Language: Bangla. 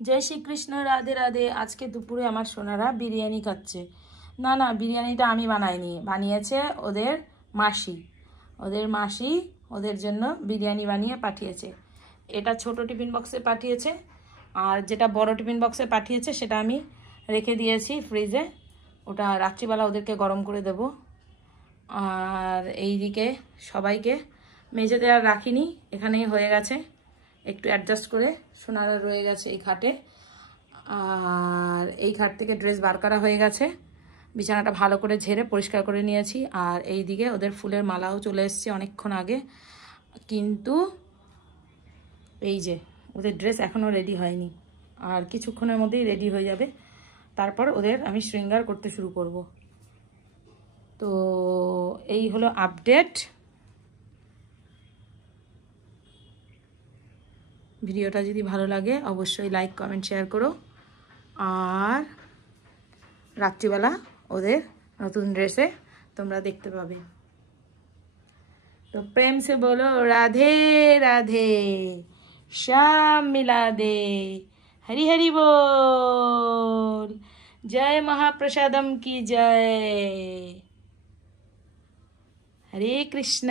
जय श्री कृष्ण। राधे राधे। आज के दुपुरे आमार सोनारा बिरियानी खाচ্ছে। ना ना बिरियानिटा आमी बानाइনি, বানিয়েছে ওদের মাসি। ওদের মাসি ওদের জন্য বিরিয়ানি বানিয়ে পাঠিয়েছে। এটা ছোট টিফিন বক্সে পাঠিয়েছে, আর যেটা বড় টিফিন বক্সে পাঠিয়েছে সেটা আমি রেখে দিয়েছি ফ্রিজে। ওটা রাত্রিবেলা ওদেরকে গরম করে দেব। আর এইদিকে সবাইকে মেঝেতে আর রাখিনি, এখানেই হয়ে গেছে। একটু অ্যাডজাস্ট করে সোনারা রয়ে গেছে এই খাটে। আর এই খাট থেকে ড্রেস বার করা হয়ে গেছে। বিছানাটা ভালো করে ঝেড়ে পরিষ্কার করে নিয়েছি। আর এই দিকে ওদের ফুলের মালাও চলে এসেছে অনেকক্ষণ আগে, কিন্তু এই যে ওদের ড্রেস এখনও রেডি হয়নি। আর কিছুক্ষণের মধ্যেই রেডি হয়ে যাবে। তারপর ওদের আমি শৃঙ্গার করতে শুরু করব। তো এই হলো আপডেট। ভিডিওটা যদি ভালো লাগে অবশ্যই লাইক কমেন্ট শেয়ার করো। আর রাত্রিবেলা ওদের নতুন ড্রেসে তোমরা দেখতে পাবে। तो प्रेम से बोलो राधे राधे, श्याम मिला दे, हरि हरि बोल, जय महाप्रसादम की जय, हरे कृष्ण।